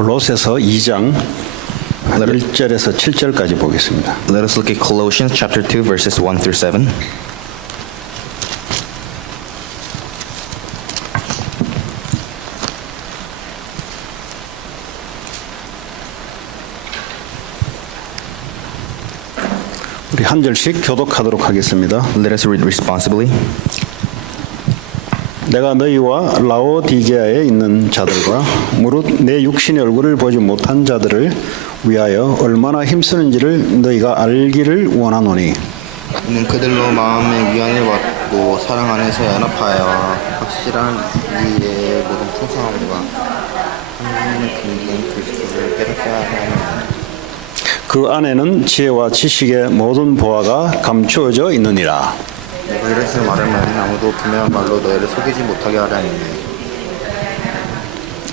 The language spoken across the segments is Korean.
골로새서 2장 1절에서 7절까지 보겠습니다. Let us look at Colossians chapter 2 verses 1 through 7. 우리 한 절씩 교독하도록 하겠습니다. Let us read responsibly. 내가 너희와 라오디게아에 있는 자들과 무릇 내 육신의 얼굴을 보지 못한 자들을 위하여 얼마나 힘쓰는지를 너희가 알기를 원하노니 이는 그들로 마음의 위안을 받고 사랑 안에서 연합하여 확실한 이의 모든 풍성함과 하나님의 근된 그리스도를 깨닫게 하는 그 안에는 지혜와 지식의 모든 보화가 감추어져 있느니라. 내가 이것을 말하면 아무도 분명한 말로 너희를 속이지 못하게 하려니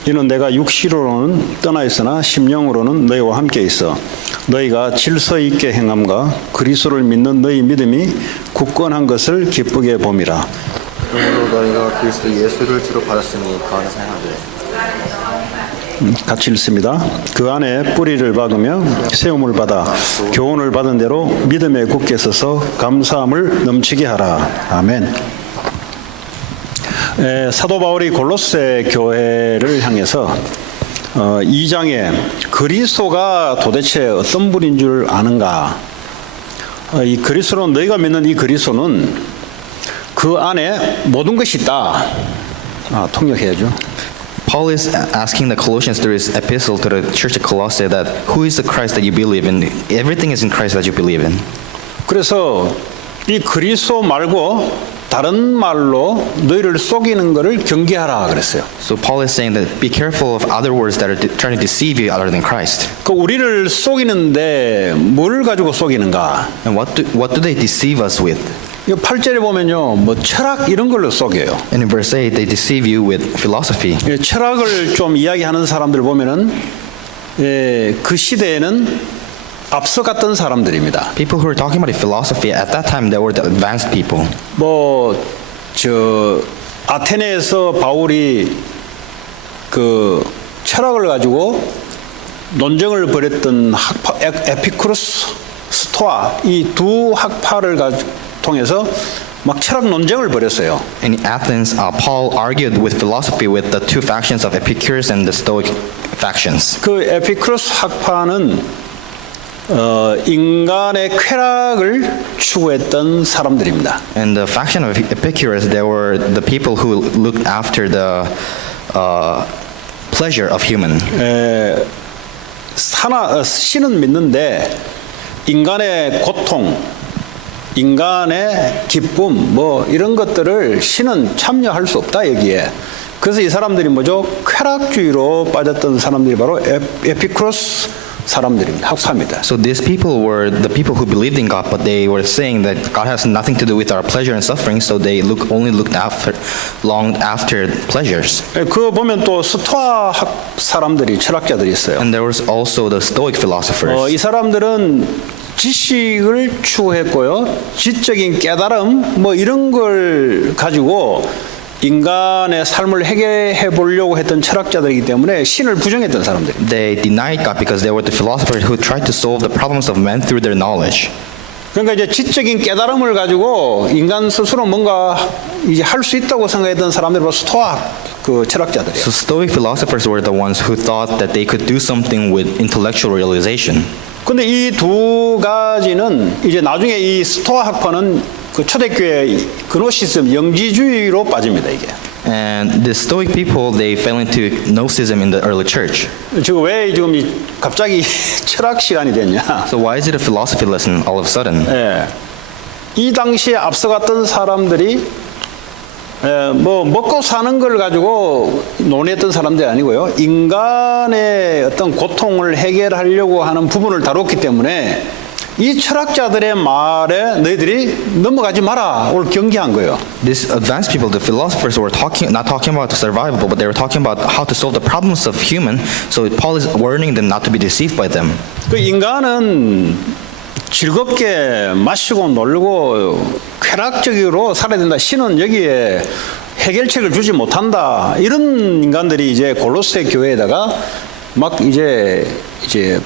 이는 내가 육시로는 떠나 있으나 심령으로는 너희와 함께 있어 너희가 질서 있게 행함과 그리스도를 믿는 너희 믿음이 굳건한 것을 기쁘게 봄이라. 그러므로 너희가 그리스도 예수를 주로 받았으니 그 안에서 행하되 같이 읽습니다. 그 안에 뿌리를 박으며 세움을 받아 교훈을 받은 대로 믿음에 굳게 서서 감사함을 넘치게 하라. 아멘. 사도 바울이 골로새 교회를 향해서 2장에 그리스도가 도대체 어떤 분인 줄 아는가? 이 그리스도는 너희가 믿는 이 그리스도는 그 안에 모든 것이 있다. 통역해야죠. Paul is asking the Colossians through his epistle to the church of Colossae that who is the Christ that you believe in? Everything is in Christ that you believe in. 그래서 이 그리스도 말고 다른 말로 너희를 속이는 것을 경계하라 그랬어요. So Paul is saying that be careful of other words that are trying to deceive you other than Christ. 그 우리를 속이는데 뭘 가지고 속이는가? And what do they deceive us with? 이 8절에 보면요, 뭐 철학 이런 걸로 속여요. And in verse 8 they deceive you with philosophy. 철학을 좀 이야기하는 사람들 보면은 그 시대에는 앞서 갔던 사람들입니다. People who were talking about philosophy at that time, they were the advanced people. 아테네에서 바울이 그 철학을 가지고 논쟁을 벌였던 학파 에피쿠로스, 스토아 이 두 학파를 통해서 막 철학 논쟁을 벌였어요. In Athens, Paul argued with philosophy with the two factions of Epicurus and the Stoic factions. 그 에피쿠로스 학파는 인간의 쾌락을 추구했던 사람들입니다. And the faction of Epicurus, they were the people who looked after the pleasure of human. 신은 믿는데 인간의 고통, 인간의 기쁨, 뭐 이런 것들을 신은 참여할 수 없다 여기에. 그래서 이 사람들이 뭐죠? 쾌락주의로 빠졌던 사람들이 바로 에피쿠로스 사람들입니다. 학파입니다. So these people were the people who believed in God, but they were saying that God has nothing to do with our pleasure and suffering, so they longed after pleasures. 그거 보면 또 스토아 학 사람들이 철학자들이 있어요. And there was also the Stoic philosophers. 이 사람들은 지식을 추구했고요. 지적인 깨달음 뭐 이런 걸 가지고 인간의 삶을 해결해 보려고 했던 철학자들이기 때문에 신을 부정했던 사람들입니다. They denied God because they were the philosophers who tried to solve the problems of men through their knowledge. 그러니까 이제 지적인 깨달음을 가지고 인간 스스로 뭔가 이제 할 수 있다고 생각했던 사람들이 바로 스토아 그 철학자들이에요. So Stoic philosophers were the ones who thought that they could do something with intellectual realization. 근데 이 두 가지는 이제 나중에 이 스토아 학파는 그 초대교회 그노시즘 영지주의로 빠집니다 이게. And the Stoic people, they fell into Gnosticism in the early church. 지금 왜 지금 갑자기 철학 시간이 됐냐? So why is it a philosophy lesson all of a sudden? 이 당시에 앞서갔던 사람들이 뭐 먹고 사는 걸 가지고 논의했던 사람들이 아니고요. 인간의 어떤 고통을 해결하려고 하는 부분을 다뤘기 때문에 이 철학자들의 말에 너희들이 넘어가지 마라. 오늘 경계한 거예요. These advanced people, the philosophers, were not talking about survival, but they were talking about how to solve the problems of human. So Paul is warning them not to be deceived by them. 그 인간은 즐겁게 마시고 놀고 쾌락적으로 살아야 된다. 신은 여기에 해결책을 주지 못한다. 이런 인간들이 이제 골로새 교회에다가 막 이제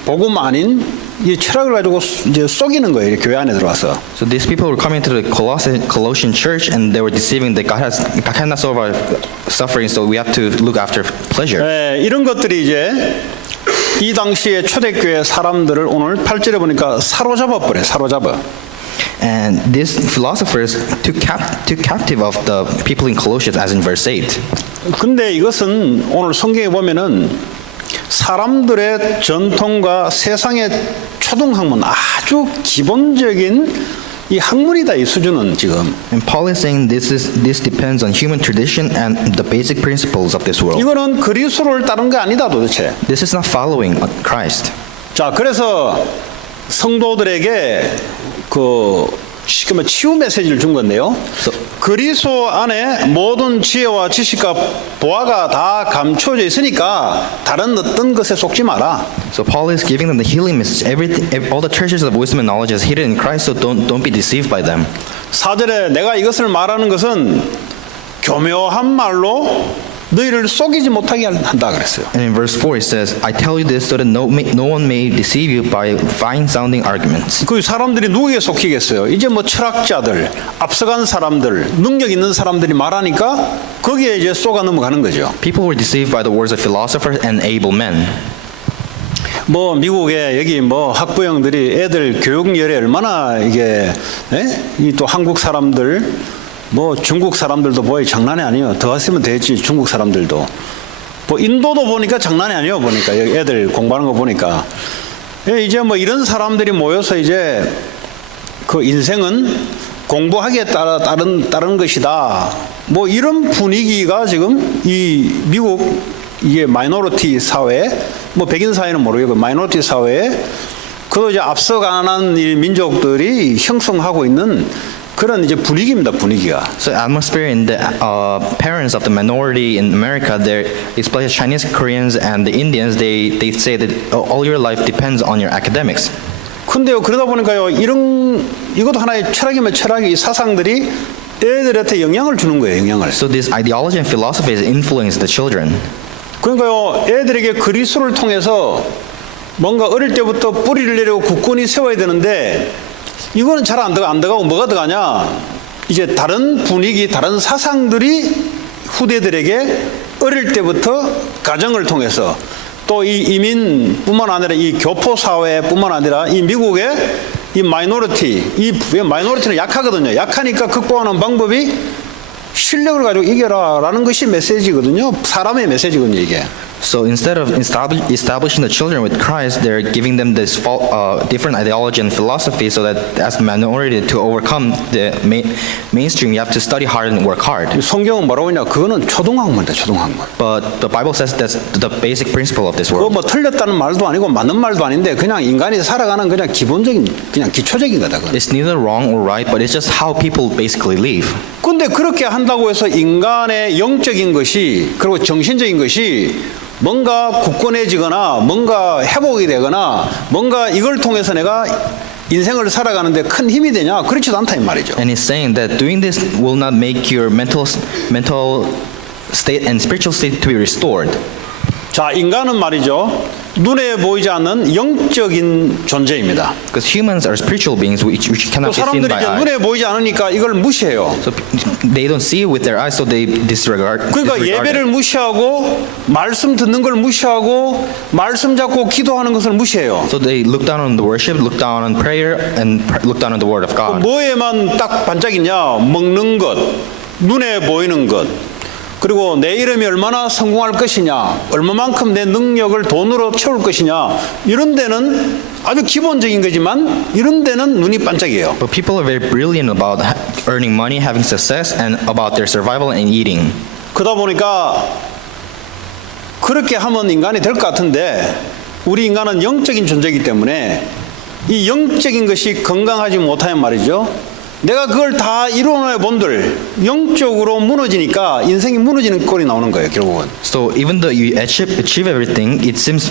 복음 아닌 이 철학을 가지고 이제 속이는 거예요. 교회 안에 들어와서. So these people were coming to the Colossian church and they were deceiving that God cannot solve our suffering, so we have to look after pleasure. 이런 것들이 이제 이 당시에 초대교회 사람들을 오늘 8절에 보니까 사로잡아 버려. 사로잡아. And these philosophers took captive of the people in Colossians, as in verse 8. 근데 이것은 오늘 성경에 보면은 사람들의 전통과 세상의 초등학문 아주 기본적인 이 학문이다. 이 수준은 지금. And Paul is saying this depends on human tradition and the basic principles of this world. 이거는 그리스도를 따른 게 아니다 도대체. This is not following Christ. 자, 그래서 성도들에게 쉽게 말해 치유 메시지를 준 건데요. 그리스도 안에 모든 지혜와 지식과 보화가 다 감춰져 있으니까 다른 어떤 것에 속지 마라. So Paul is giving them the healing message. All the treasures of wisdom and knowledge is hidden in Christ, so don't be deceived by them. 4절에 내가 이것을 말하는 것은 교묘한 말로 너희를 속이지 못하게 한다 그랬어요. And in verse 4 it says, I tell you this so that no one may deceive you by fine-sounding arguments. 그 사람들이 누구에게 속히겠어요? 이제 뭐 철학자들, 앞서간 사람들, 능력 있는 사람들이 말하니까 거기에 이제 쏘가 넘어가는 거죠. People were deceived by the words of philosophers and able men. 뭐 미국에 여기 뭐 학부형들이 애들 교육열에 얼마나 이게 이 또 한국 사람들 뭐 중국 사람들도 보이 장난이 아니에요. 더 했으면 되지. 중국 사람들도 뭐 인도도 보니까 장난이 아니에요. 보니까 여기 애들 공부하는 거 보니까 이제 뭐 이런 사람들이 모여서 이제 그 인생은 공부하기에 따른 것이다. 뭐 이런 분위기가 지금 이 미국 이게 마이너리티 사회 뭐 백인 사회는 모르겠고 마이너리티 사회에 그도 이제 앞서가는 이 민족들이 형성하고 있는 그런 이제 분위기입니다. 분위기가. So atmosphere in the parents of the minority in America, there, especially Chinese, Koreans, and the Indians, they say that all your life depends on your academics. 근데요 그러다 보니까요 이것도 하나의 철학이면 철학이 사상들이 애들한테 영향을 주는 거예요. 영향을. So this ideology and philosophy has influenced the children. 그러니까요 애들에게 그리스도를 통해서 뭔가 어릴 때부터 뿌리를 내리고 굳건히 세워야 되는데. 이거는 잘 안 들어가고 뭐가 들어가냐? 이제 다른 분위기, 다른 사상들이 후대들에게 어릴 때부터 가정을 통해서 또 이 이민뿐만 아니라 이 교포 사회뿐만 아니라 이 미국의 이 마이너리티는 약하거든요. 약하니까 극복하는 방법이 실력을 가지고 이겨라라는 것이 메시지거든요. 사람의 메시지거든요, 이게. So instead of establishing the children with Christ, they're giving them this different ideology and philosophy so that as the minority to overcome the mainstream, you have to study hard and work hard. 성경은 뭐라고 했냐? 그거는 초등학문이다, 초등학문. But the Bible says that's the basic principle of this 그거 world. 뭐 틀렸다는 말도 아니고 맞는 말도 아닌데 그냥 인간이 살아가는 그냥 기본적인, 그냥 기초적인 거다. 그건. It's neither wrong or right, but it's just how people basically live. 근데 그렇게 한다고 해서 인간의 영적인 것이 그리고 정신적인 것이 뭔가 굳건해지거나 뭔가 회복이 되거나 뭔가 이걸 통해서 내가 인생을 살아가는데 큰 힘이 되냐? 그렇지도 않다 이 말이죠. And he's saying that doing this will not make your mental state and spiritual state to be restored. 자, 인간은 말이죠. 눈에 보이지 않는 영적인 존재입니다. Because humans are spiritual beings which 또 cannot be seen 사람들이 by 이제 눈에 eyes. 보이지 않으니까 이걸 무시해요. So they don't see it with their eyes, so they disregard 그러니까 예배를 it. 무시하고 말씀 듣는 걸 무시하고 말씀 잡고 기도하는 것을 무시해요. So they look down on the worship, look down on prayer, and look down on the word of God. 뭐에만 딱 반짝이냐? 먹는 것, 눈에 보이는 것. 그리고 내 이름이 얼마나 성공할 것이냐, 얼마만큼 내 능력을 돈으로 채울 것이냐, 이런 데는 아주 기본적인 거지만 이런 데는 눈이 반짝해요. But people are very brilliant about earning money, having success, and about their survival and eating. 그러다 보니까 그렇게 하면 인간이 될 것 같은데 우리 인간은 영적인 존재이기 때문에 이 영적인 것이 건강하지 못하면 말이죠. 내가 그걸 다 이루어내 본들 영적으로 무너지니까 인생이 무너지는 꼴이 나오는 거예요, 결국은. So even though you achieve everything, it seems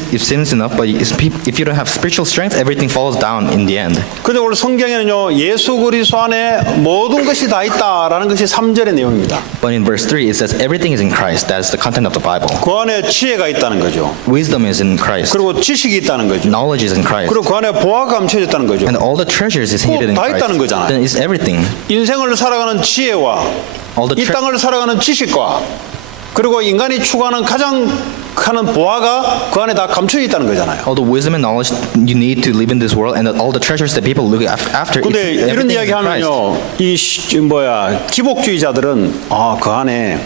enough, but if you don't have spiritual strength, everything falls down in the end. 근데 오늘 성경에는요, 예수 그리스도 안에 모든 것이 다 있다라는 것이 3절의 내용입니다. But in verse 3, it says everything is in Christ. That is the content of the Bible. 그 안에 지혜가 있다는 거죠. Wisdom is in Christ. 그리고 지식이 있다는 거죠. Knowledge is in Christ. 그리고 그 안에 보화가 감춰졌다는 거죠. And all the treasures is hidden in 다 Christ. 있다는 거잖아요. Then it's everything. 인생을 살아가는 지혜와 All the 이 땅을 살아가는 지식과 그리고 인간이 추구하는 가장 큰 보화가 그 안에 다 감춰져 있다는 거잖아요. All the wisdom and knowledge you need to live in this world, and all the treasures that people look after. 근데 이런 everything is 이야기 in Christ. 하면요, 기복주의자들은 그 안에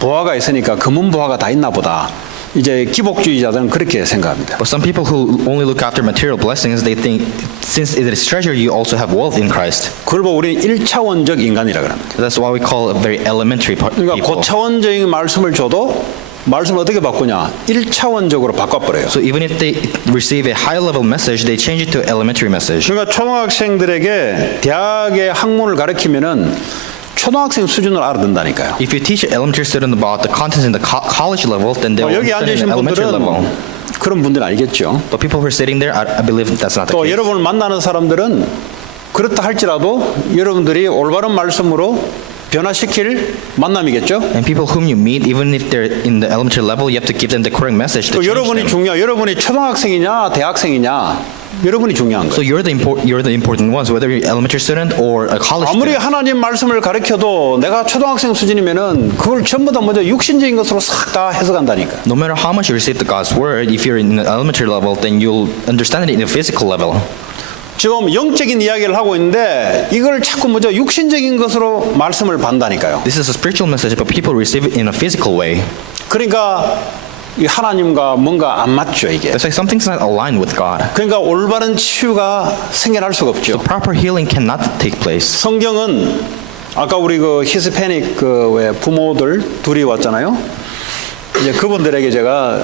보화가 있으니까 금은 보화가 다 있나 보다. 이제 기복주의자들은 그렇게 생각합니다. But some people who only look after material blessings, they think since it is treasure, you also have wealth in Christ. 그걸 보고 우리는 1차원적 인간이라 그럽니다. That's why we call it very elementary 그러니까 people. 고차원적인 말씀을 줘도 말씀을 어떻게 바꾸냐? 1차원적으로 바꿔버려요. So even if they receive a high-level message, they change it to elementary message. 그러니까 초등학생들에게 대학의 학문을 가르치면은 초등학생 수준을 알아듣는다니까요. If you teach an elementary student about the contents in the college level, then they will 여기 understand in 앉으신 elementary level. 분들은 그런 분들은 알겠죠. But people who are sitting there, I believe that's not the 또 case. 여러분을 만나는 사람들은 그렇다 할지라도 여러분들이 올바른 말씀으로 변화시킬 만남이겠죠. And people whom you meet, even if they're in the elementary level, you have to give them the correct message to 또 change 여러분이 them. 여러분이 초등학생이냐 대학생이냐 여러분이 중요한 So 거예요. you're the important ones, whether you're an elementary student or a college 아무리 student. 하나님 말씀을 가르쳐도 내가 초등학생 수준이면은 그걸 전부 다 먼저 육신적인 것으로 싹 다 해석한다니까. No matter how much you receive the God's word, if you're in the elementary level, then you'll understand it in a physical level. 지금 영적인 이야기를 하고 있는데 이걸 자꾸 먼저 육신적인 것으로 말씀을 받는다니까요. This is a spiritual message, but people receive it in a physical way. 그러니까 이 하나님과 뭔가 안 맞죠 이게. It's like something's not aligned with God. 그러니까 올바른 치유가 생겨날 수가 없죠. Proper healing cannot take place. 성경은 아까 우리 그 히스패닉 왜 부모들 둘이 왔잖아요. 이제 그분들에게 제가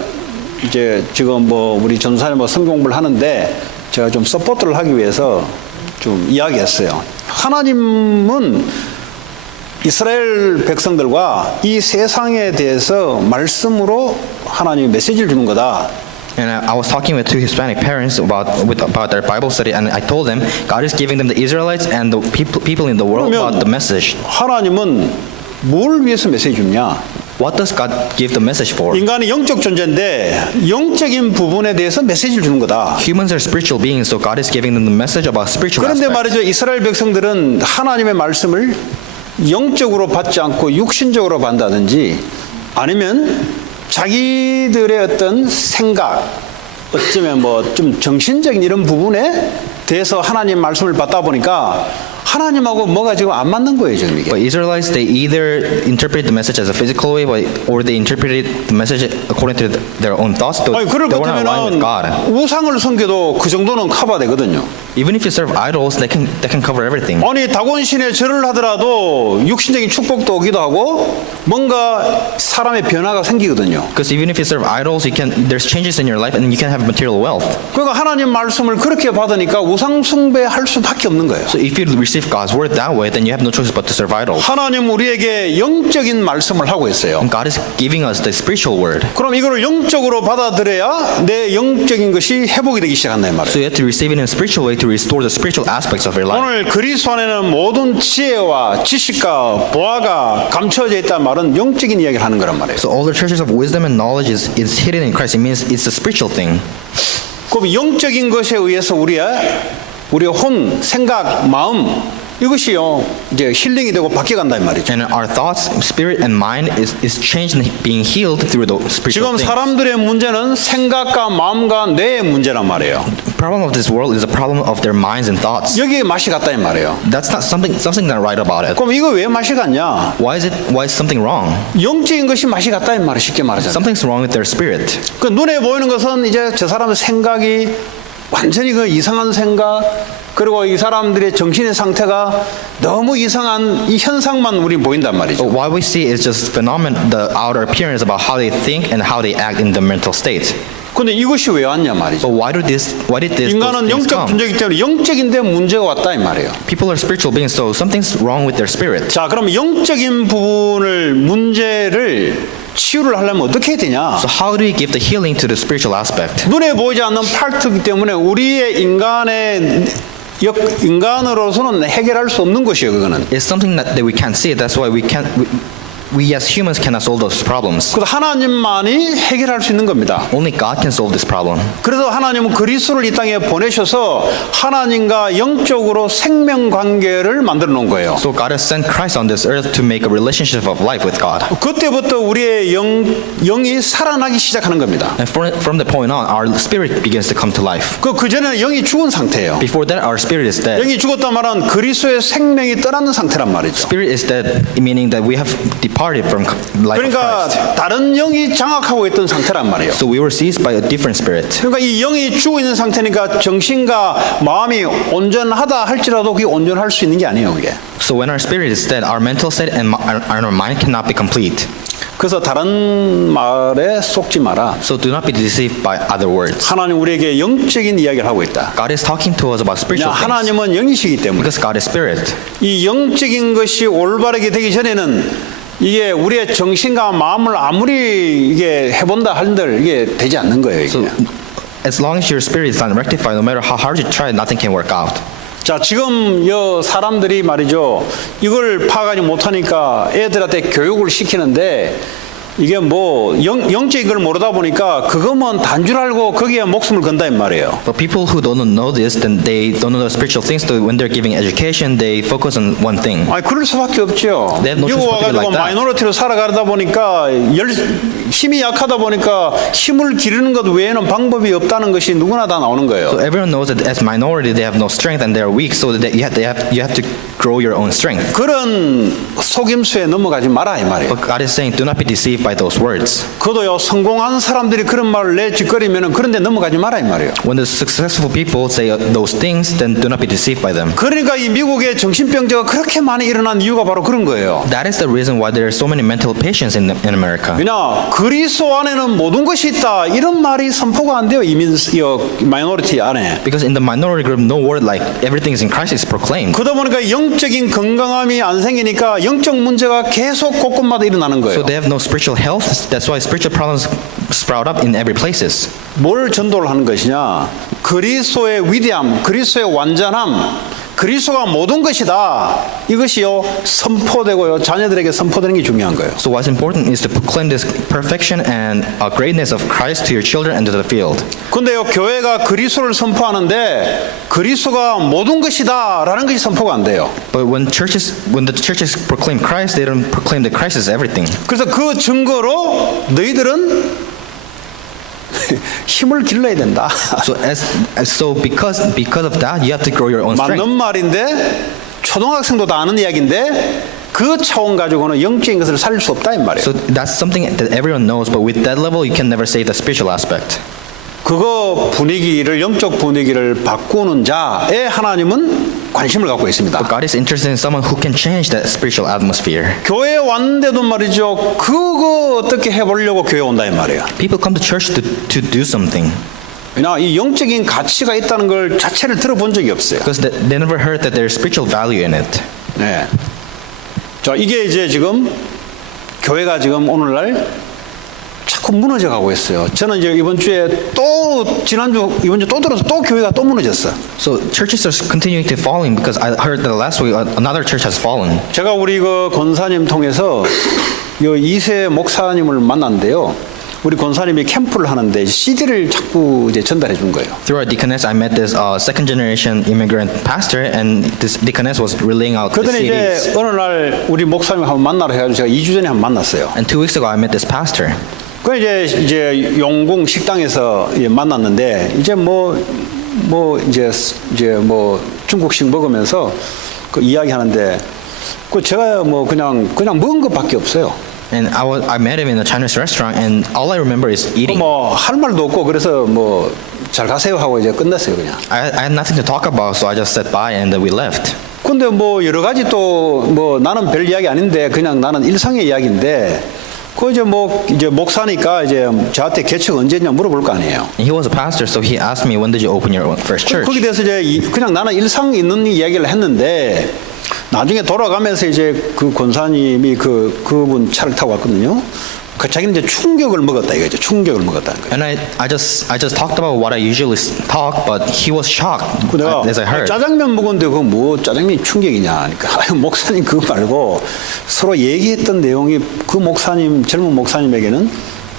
이제 지금 뭐 우리 전사님 뭐 성공부를 하는데 제가 좀 서포트를 하기 위해서 좀 이야기했어요. 하나님은 이스라엘 백성들과 이 세상에 대해서 말씀으로 하나님이 메시지를 주는 거다. And I was talking with two Hispanic parents about their Bible study, and I told them God is giving them the Israelites and the people in the world about the message. 하나님은 뭘 위해서 메시지 주냐? What does God give the message for? 인간이 영적 존재인데 영적인 부분에 대해서 메시지를 주는 거다. Humans are spiritual beings, so God is giving them the message about spiritual 그런데 aspects. 말이죠, 이스라엘 백성들은 하나님의 말씀을 영적으로 받지 않고 육신적으로 받는다든지 아니면 자기들의 어떤 생각, 어쩌면 뭐 좀 정신적인 이런 부분에 대해서 하나님 말씀을 받다 보니까 하나님하고 뭐가 지금 안 맞는 거예요, 지금 이게. But Israelites, they either interpret the message as a physical way, or they interpreted the message according to their own thoughts. 아니, 그럴 They were not aligned with God. 같으면 우상을 섬겨도 그 정도는 커버되거든요. Even if you serve idols, they can cover everything. 아니 다곤신에 절을 하더라도 육신적인 축복도 오기도 하고 뭔가 사람의 변화가 생기거든요. Because even if you serve idols, there's changes in your life, and you can have material wealth. 그러니까 하나님 말씀을 그렇게 받으니까 우상 숭배할 수밖에 없는 거예요. So if you receive God's word that way, then you have no choice but to serve idols. 하나님 우리에게 영적인 말씀을 하고 있어요. And God is giving us the spiritual word. 그럼 이거를 영적으로 받아들여야 내 영적인 것이 회복이 되기 시작한다 이 So 말이에요. you have to receive it in a spiritual way to restore the spiritual aspects of your life. 오늘 그리스도 안에는 모든 지혜와 지식과 보화가 감춰져 있다는 말은 영적인 이야기를 하는 거란 말이에요. So all the treasures of wisdom and knowledge is hidden in Christ. It means it's a spiritual thing. 그럼 영적인 것에 의해서 우리의 혼, 생각, 마음 이것이요 이제 힐링이 되고 바뀌어간다 이 말이죠. And our thoughts, spirit, and mind is changed and being healed through the spiritual 지금 things. 사람들의 문제는 생각과 마음과 뇌의 문제란 말이에요. The problem of this world is a problem of their minds and thoughts. 여기에 맛이 갔다 이 말이에요. That's not something not right about it. 그럼 이거 왜 맛이 갔냐? Why is something wrong? 영적인 것이 맛이 갔다 이 말이에요. 쉽게 말하자면. Something's wrong with their spirit. 그 눈에 보이는 것은 이제 저 사람의 생각이 완전히 그 이상한 생각 그리고 이 사람들의 정신의 상태가 너무 이상한 이 현상만 우리 보인단 말이죠. But what we see is just the outer appearance about how they think and how they act in the mental state. 근데 이것이 왜 왔냐 말이죠. But why did those 인간은 things 영적 come? 존재이기 때문에 영적인데 문제가 왔다 이 말이에요. People are spiritual beings, so something's wrong with their spirit. 자, 그럼 영적인 부분을 문제를 치유를 하려면 어떻게 해야 되냐? So how do we give the healing to the spiritual aspect? 눈에 보이지 않는 파트이기 때문에 우리의 인간으로서는 해결할 수 없는 것이에요. 그거는. It's something that we can't see. That's why we as humans cannot solve those problems. 그래서 하나님만이 해결할 수 있는 겁니다. Only God can solve this problem. 그래서 하나님은 그리스도를 이 땅에 보내셔서 하나님과 영적으로 생명 관계를 만들어 놓은 거예요. So God has sent Christ on this earth to make a relationship of life with God. 그때부터 우리의 영이 살아나기 시작하는 겁니다. And from the point on, our spirit begins to come to life. 그 전에는 영이 죽은 상태예요. Before that, our spirit is dead. 영이 죽었다 말은 그리스도의 생명이 떠나는 상태란 말이죠. Spirit is dead, meaning that we have departed from life of 그러니까 Christ. 다른 영이 장악하고 있던 상태란 말이에요. So we were seized by a different spirit. 그러니까 이 영이 죽어 있는 상태니까 정신과 마음이 온전하다 할지라도 그게 온전할 수 있는 게 아니에요, 그게. So when our spirit is dead, our mental state and our mind cannot be complete. 그래서 다른 말에 속지 마라. So do not be deceived by other words. 하나님 우리에게 영적인 이야기를 하고 있다. God is talking to us about spiritual things. 하나님은 영이시기 때문에 Because God is spirit. 이 영적인 것이 올바르게 되기 전에는 이게 우리의 정신과 마음을 아무리 이게 해본다 한들 이게 되지 않는 거예요. 이게. So as long as your spirit is not rectified, no matter how hard you try, nothing can work out. 자, 지금 여 사람들이 말이죠. 이걸 파악하지 못하니까 애들한테 교육을 시키는데 이게 뭐 영적인 걸 모르다 보니까 그것만 단 줄 알고 거기에 목숨을 건다 이 말이에요. But people who don't know this, then they don't know the spiritual things. So when they're giving education, they focus on one thing. 아니 그럴 수밖에 없죠. They have no 이거 choice but to be 와가지고 like that. 마이너리티로 살아가다 보니까 힘이 약하다 보니까 힘을 기르는 것 외에는 방법이 없다는 것이 누구나 다 나오는 거예요. So everyone knows that as minority, they have no strength and they are weak. So that you have to grow your own strength. 그런 속임수에 넘어가지 마라 이 말이에요. But God is saying, do not be deceived by those words. 그도요 성공한 사람들이 그런 말을 내짓거리면은 그런데 넘어가지 마라 이 말이에요. When the successful people say those things, then do not be deceived by them. 그러니까 이 미국의 정신병자가 그렇게 많이 일어난 이유가 바로 그런 거예요. That is the reason why there are so many mental patients in America. 왜냐 그리스도 안에는 모든 것이 있다 이런 말이 선포가 안 돼요 마이너리티 안에. Because in the minority group, no word like everything is in Christ is proclaimed. 그러다 보니까 영적인 건강함이 안 생기니까 영적 문제가 계속 곳곳마다 일어나는 거예요. So they have no spiritual health. That's why spiritual problems sprout up in every places. 뭘 전도를 하는 것이냐? 그리스도의 위대함, 그리스도의 완전함, 그리스도가 모든 것이다. 이것이요 선포되고요 자녀들에게 선포되는 게 중요한 거예요. So what's important is to proclaim this perfection and greatness of Christ to your children and to the field. 근데요 교회가 그리스도를 선포하는데 그리스도가 모든 것이다라는 것이 선포가 안 돼요. But when the churches proclaim Christ, they don't proclaim that Christ is everything. 그래서 그 증거로 너희들은 힘을 길러야 된다. So because of that, you have to grow your own 맞는 strength. 말인데 초등학생도 다 아는 이야기인데 그 차원 가지고는 영적인 것을 살릴 수 없다 이 말이에요. So that's something that everyone knows, but with that level, you can never say the spiritual aspect. 그거 분위기를 영적 분위기를 바꾸는 자에 하나님은 관심을 갖고 있습니다. But God is interested in someone who can change that spiritual atmosphere. 교회에 왔는데도 말이죠. 그거 어떻게 해보려고 교회 온다 이 말이에요. People come to church to do something. 왜냐 이 영적인 가치가 있다는 걸 자체를 들어본 적이 없어요. Because they never heard that there's spiritual value in it. 네. 자 이게 이제 지금 교회가 지금 오늘날 자꾸 무너져 가고 있어요. 저는 이제 이번 주에 또 이번 주 또 들어서 또 교회가 또 무너졌어. So churches are continuing to falling because I heard that last week another church has fallen. 제가 우리 그 권사님 통해서 요 이세 목사님을 만났는데요. 우리 권사님이 캠프를 하는데 CD를 자꾸 이제 전달해 준 거예요. Through our deaconess, I met this second generation immigrant pastor, and this deaconess was relaying out the 그러더니 이제 CDs. 어느 날 우리 목사님 한번 만나러 해가지고 제가 2주 전에 한번 만났어요. And 2 weeks ago, I met this pastor. 그 이제 용궁 식당에서 만났는데 이제 이제 중국식 먹으면서 그 이야기하는데 그 제가 그냥 먹은 것밖에 없어요. And I met him in a Chinese restaurant, and all I remember is eating. 할 말도 없고 그래서 잘 가세요 하고 이제 끝났어요 그냥. I had nothing to talk about, so I just sat by and then we left. 근데 여러 가지 또 나는 별 이야기 아닌데 그냥 나는 일상의 이야기인데 그 이제 목사니까 이제 저한테 개척 언제냐 물어볼 거 아니에요. And he was a pastor, so he asked me, when did you open your first church? 거기에 대해서 이제 그냥 나는 일상 있는 이야기를 했는데 나중에 돌아가면서 이제 그 권사님이 그분 차를 타고 왔거든요. 그 자기는 이제 충격을 먹었다 이거죠. 충격을 먹었다는 거예요. And I just talked about what I usually talk, but he was shocked 내가 as I heard. 짜장면 먹었는데 그거 뭐 짜장면이 충격이냐 하니까 아유, 목사님 그거 말고 서로 얘기했던 내용이 그 목사님 젊은 목사님에게는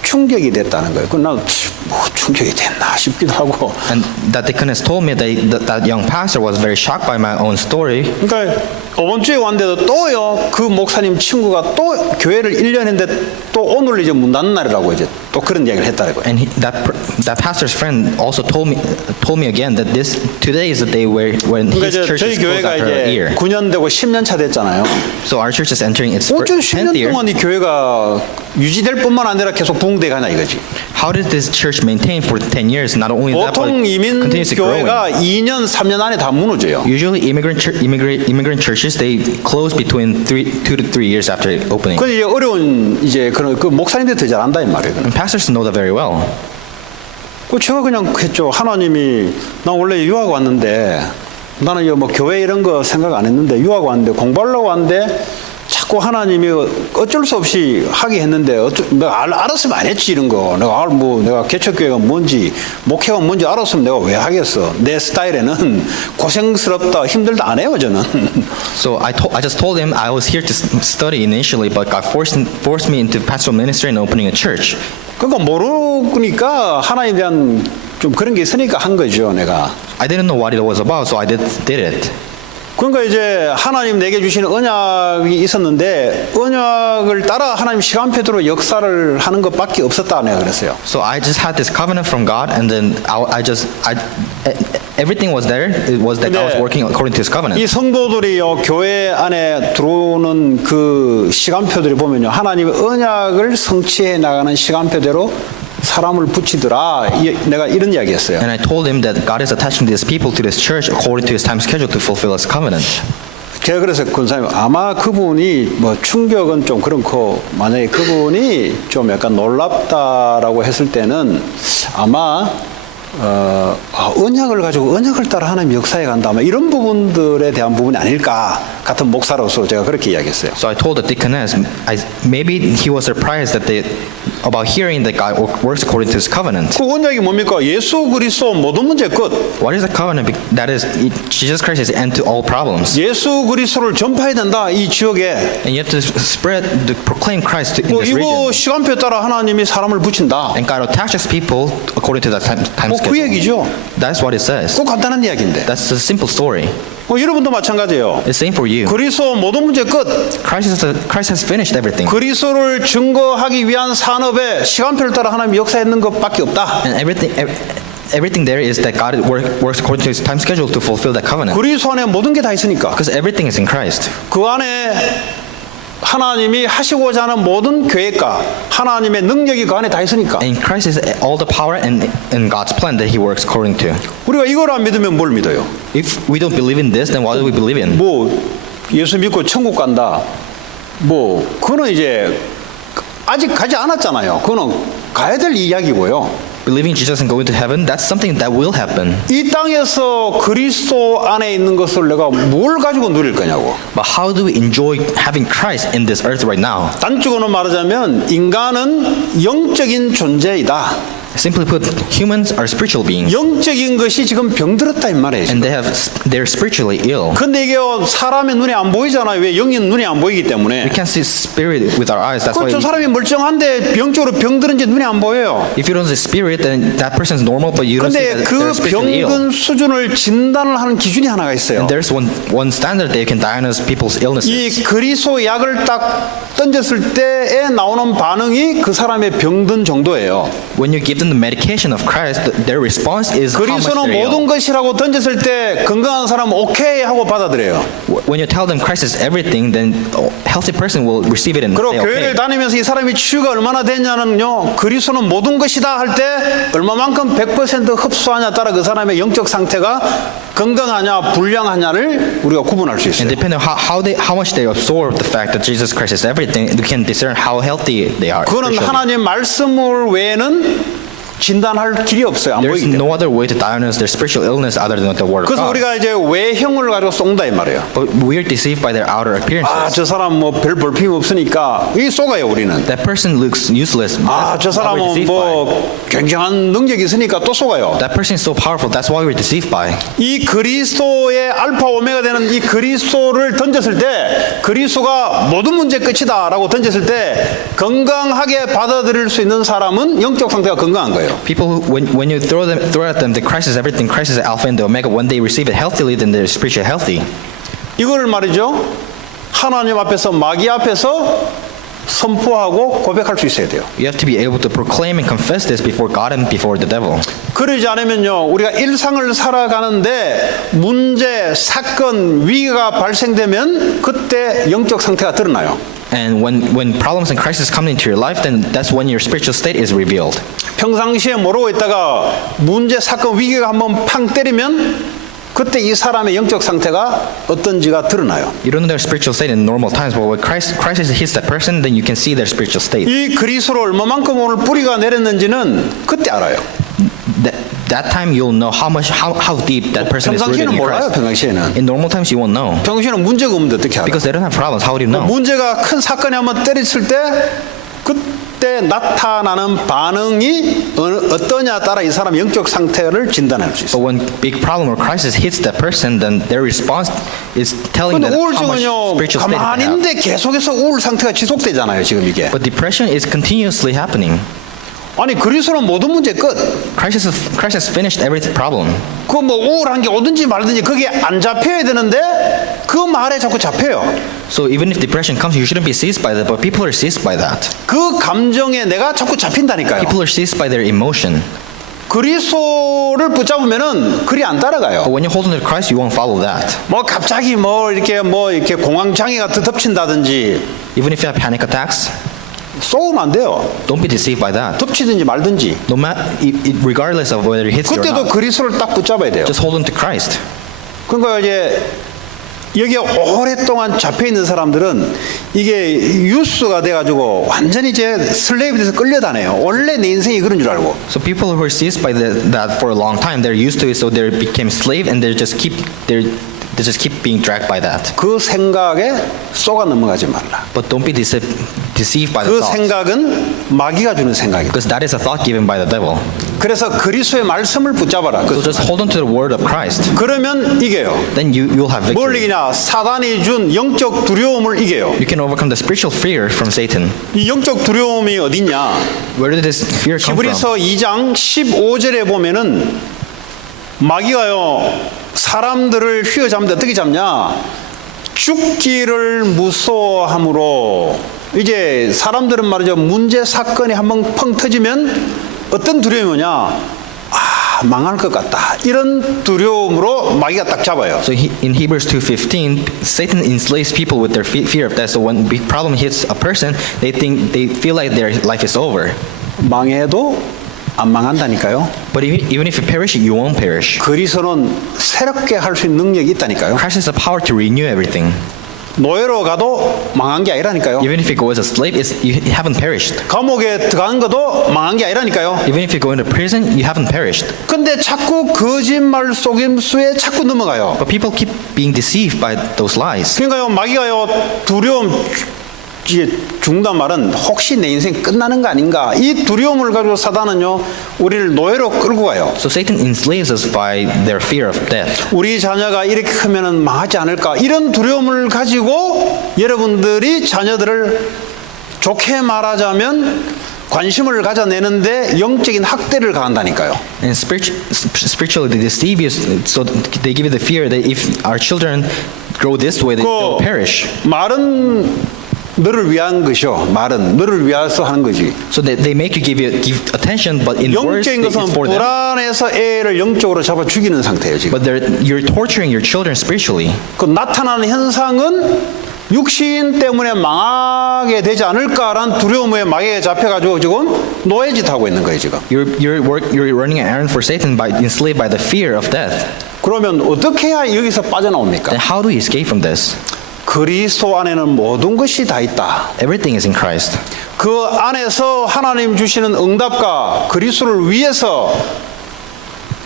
충격이 됐다는 거예요. 그난 뭐 충격이 됐나 싶기도 하고. And that deaconess told me that young pastor was very shocked by my own story. 그러니까 이번 주에 왔는데도 또요 그 목사님 친구가 또 교회를 1년 했는데 또 오늘 이제 문 닫는 날이라고 이제 또 그런 이야기를 했다는 거예요. And that pastor's friend also told me again that today is the day when 그러니까 his 이제 church 저희 is closed 교회가 after a 이제 year. 9년 되고 10년 차 됐잖아요. So our church is entering its 어쩜 10th 10년 year. 동안 이 교회가 유지될 뿐만 아니라 계속 부흥돼 가냐 이거지. How did this church maintain for 10 years? Not only that, but 보통 이민 continuously growing. 교회가 2년 3년 안에 다 무너져요. Usually immigrant churches, they close between 2 to 3 years after opening. 그 이제 어려운 이제 그런 그 목사님들 더 잘한다 이 말이에요. And pastors know that very well. 그 제가 그냥 했죠. 하나님이 나 원래 유학 왔는데 나는 뭐 교회 이런 거 생각 안 했는데 유학 왔는데 공부하려고 왔는데 자꾸 하나님이 어쩔 수 없이 하게 했는데 내가 알았으면 안 했지 이런 거. 내가 개척교회가 뭔지 목회가 뭔지 알았으면 내가 왜 하겠어. 내 스타일에는 고생스럽다 힘들다 안 해요 저는. So I just told him I was here to study initially, but God forced me into pastoral ministry and opening a church. 그러니까 모르니까 하나님에 대한 좀 그런 게 있으니까 한 거죠 내가. I didn't know what it was about, so I did it. 그러니까 이제 하나님 내게 주신 언약이 있었는데 언약을 따라 하나님 시간표대로 역사를 하는 것밖에 없었다 내가 그랬어요. So I just had this covenant from God, and then everything was there. It was that I was working according to His covenant. 이 성도들이요 교회 안에 들어오는 그 시간표들이 보면요 하나님의 언약을 성취해 나가는 시간표대로 사람을 붙이더라. 내가 이런 이야기했어요. And I told him that God is attaching these people to this church according to His time schedule to fulfill His covenant. 제가 그래서 권사님 아마 그분이 뭐 충격은 좀 그렇고 만약에 그분이 좀 약간 놀랍다라고 했을 때는 아마 언약을 가지고 언약을 따라 하나님 역사에 간다. 이런 부분들에 대한 부분이 아닐까 같은 목사로서 제가 그렇게 이야기했어요. So I told the deaconess, maybe he was surprised about hearing that God works according to His covenant. 그 언약이 뭡니까? 예수 그리스도 모든 문제 끝. What is the covenant? That is, Jesus Christ is the end to all problems. 예수 그리스도를 전파해야 된다 이 지역에. And you have to proclaim Christ in this 이거 region. 시간표 따라 하나님이 사람을 붙인다. And God attaches people according to that time schedule. 그 얘기죠. That's what it says. 그 간단한 이야기인데. That's a simple story. 여러분도 마찬가지예요. It's same for you. 그리스도 모든 문제 끝. Christ has finished everything. 그리스도를 증거하기 위한 산업에 시간표를 따라 하나님 역사했는 것밖에 없다. And everything there is that God works according to His time schedule to fulfill that covenant. 그리스도 안에 모든 게 다 있으니까. Because everything is in Christ. 그 안에 하나님이 하시고자 하는 모든 계획과 하나님의 능력이 그 안에 다 있으니까. And Christ is all the power and God's plan that He works according to. 우리가 이걸 안 믿으면 뭘 믿어요? If we don't believe in this, then what do we believe in? 뭐 예수 믿고 천국 간다. 뭐 그거는 이제 아직 가지 않았잖아요. 그거는 가야 될 이야기고요. Believing Jesus and going to heaven, that's something that will happen. 이 땅에서 그리스도 안에 있는 것을 내가 뭘 가지고 누릴 거냐고. But how do we enjoy having Christ in this earth right now? 단적으로 말하자면 인간은 영적인 존재이다. Simply put, humans are spiritual beings, 영적인 것이 지금 병들었다 이 말이에요. and they're spiritually ill. 근데 이게 사람의 눈에 안 보이잖아요. 왜 영인 눈에 안 보이기 때문에. We can't see spirit with our eyes. That's why. 저 사람이 멀쩡한데 병적으로 병들은지 눈에 안 보여요. If you don't see spirit, then that person's normal, but you don't see 근데 that 그 they're spiritually ill. 병든 수준을 진단을 하는 기준이 하나가 있어요. And there's one standard that you can diagnose people's 이 illnesses. 그리스도 약을 딱 던졌을 때에 나오는 반응이 그 사람의 병든 정도예요. When you give them gives them the medication of Christ, their response is how much 그리스도는 they're 모든 ill. 것이라고 던졌을 때 건강한 사람은 오케이 하고 받아들여요. When you tell them Christ is everything, then a healthy person will receive it and 그리고 say, 교회를 okay. 다니면서 이 사람이 치유가 얼마나 됐냐는요, 그리스도는 모든 것이다 할 때 얼마만큼 100% 흡수하냐 따라 그 사람의 영적 상태가 건강하냐 불량하냐를 우리가 구분할 수 And 있어요. depending on how much they absorb the fact that Jesus Christ is everything, we can discern how healthy they are. 그거는 spiritually. 하나님 말씀을 외에는 진단할 길이 없어요. 안 There is 보이기 때문에. no other way to diagnose their spiritual illness other than the Word of 그래서 God. 우리가 이제 외형을 가지고 쏜다 이 말이에요. But we are deceived by their outer 아, appearances. 저 사람 뭐 별 볼품이 없으니까 이 속아요 우리는. That person looks useless. 아, 저 That's what we're 사람은 deceived by. 뭐 굉장한 능력이 있으니까 또 속아요. That person is so powerful. That's why we're deceived by. 이 그리스도의 알파 오메가 되는 이 그리스도를 던졌을 때 그리스도가 모든 문제 끝이다라고 던졌을 때 건강하게 받아들일 수 있는 사람은 영적 상태가 건강한 거예요. People who, when you throw at them, the Christ is everything, Christ is the Alpha and the Omega. When they receive it healthily, then they're spiritually healthy. 이거를 말이죠. 하나님 앞에서 마귀 앞에서 선포하고 고백할 수 있어야 돼요. You have to be able to proclaim and confess this before God and before the devil. 그러지 않으면요, 우리가 일상을 살아가는데 문제, 사건, 위기가 발생되면 그때 영적 상태가 드러나요. And when problems and crises come into your life, then that's when your spiritual state is revealed. 평상시에 모르고 있다가 문제, 사건, 위기가 한번 팡 때리면 그때 이 사람의 영적 상태가 어떤지가 드러나요. You don't know their spiritual state in normal times, but when crisis hits that person, then you can see their spiritual state. 이 그리스도로 얼마만큼 오늘 뿌리가 내렸는지는 그때 알아요. That time you'll know how deep that person is rooted 평상시에는 in 몰라요. Christ. 평상시에는. In normal times you won't know 평상시에는 문제가 없는데 어떻게 알아요? because they don't have problems. How would you know? 문제가 큰 사건이 한번 때렸을 때 그때 나타나는 반응이 어떠냐 따라 이 사람 영적 상태를 진단할 수 있어요. But when big problem or crisis hits that person, then their response is telling 근데 them how much 우울증은요, spiritual state 가만히 they have. 있는데 계속해서 우울 상태가 지속되잖아요, 지금 이게. But depression is continuously happening. 아니 그리스도는 모든 문제 끝. Christ has finished every problem. 그 뭐 우울한 게 오든지 말든지 그게 안 잡혀야 되는데 그 말에 자꾸 잡혀요. So even if depression comes, you shouldn't be seized by that. But people are seized by that. 그 감정에 내가 자꾸 잡힌다니까요. People are seized by their emotion. 그리스도를 붙잡으면은 그리 안 따라가요. But when you hold on to Christ, you won't follow that. 뭐 갑자기 뭐 이렇게 공황 장애가 덮친다든지 Even if you have panic attacks, 쏘면 안 돼요. don't be deceived by that. 덮치든지 말든지. No matter, regardless of whether it hits you or 그때도 not, 그리스도를 딱 붙잡아야 돼요. just hold on to Christ. 그러니까 이제 여기에 오랫동안 잡혀 있는 사람들은 이게 뉴스가 돼가지고 완전히 이제 슬레이브 돼서 끌려다녀요. 원래 내 인생이 그런 줄 알고. So people who are seized by that for a long time, they're used to it, so they became slave, and they just keep being dragged by that. 그 생각에 쏘가 넘어가지 말라. But don't be deceived by the 그 thought, 생각은 마귀가 주는 생각이다. because that is a thought given by the devil. 그래서 그리스도의 말씀을 붙잡아라. So just hold on to the word of Christ. 그러면 이겨요. Then you'll have 뭘 victory. 이기냐? 사단이 준 영적 두려움을 이겨요. You can overcome the spiritual fear from Satan. 이 영적 두려움이 어딨냐? Where did this fear come from? 히브리서 2장 15절에 보면은 마귀가요 사람들을 휘어잡는데 어떻게 잡냐? 죽기를 무서워함으로. 이제 사람들은 말이죠, 문제 사건이 한번 펑 터지면 어떤 두려움이 오냐? 아, 망할 것 같다. 이런 두려움으로 마귀가 딱 잡아요. So in Hebrews 2:15, Satan enslaves people with their fear of death. So when big problem hits a person, they feel like their life is over. 망해도 안 망한다니까요. But even if you perish, you won't perish. 그리스도는 새롭게 할 수 있는 능력이 있다니까요. Christ has the power to renew everything. 노예로 가도 망한 게 아니라니까요. Even if you go as a slave, you haven't perished. 감옥에 들어간 것도 망한 게 아니라니까요. Even if you go into prison, you haven't perished. 근데 자꾸 거짓말 속임수에 자꾸 넘어가요. But people keep being deceived by those lies. 그러니까요, 마귀가요, 두려움 이게 죽는단 말은 혹시 내 인생 끝나는 거 아닌가? 이 두려움을 가지고 사단은요, 우리를 노예로 끌고 가요. So Satan enslaves us by their fear of death. 우리 자녀가 이렇게 크면은 망하지 않을까? 이런 두려움을 가지고 여러분들이 자녀들을 좋게 말하자면 관심을 가져내는데 영적인 학대를 가한다니까요. And spiritually they deceive you, so they give you the fear that if our children grow this way, they will perish. 말은 너를 위한 것이요. 말은 너를 위해서 하는 거지. So they make you give attention, but in words 영적인 it's 것은 for them. 불안해서 애를 영적으로 잡아 죽이는 상태예요 지금. But you're torturing your children spiritually. 그 나타나는 현상은 육신 때문에 망하게 되지 않을까라는 두려움에 마귀에 잡혀가지고 지금 노예짓 하고 있는 거예요 지금. You're running an errand for Satan by enslaved by the fear of death. 그러면 어떻게 해야 여기서 빠져나옵니까? Then how do you escape from this? 그리스도 안에는 모든 것이 다 있다. Everything is in Christ. 그 안에서 하나님 주시는 응답과 그리스도를 위해서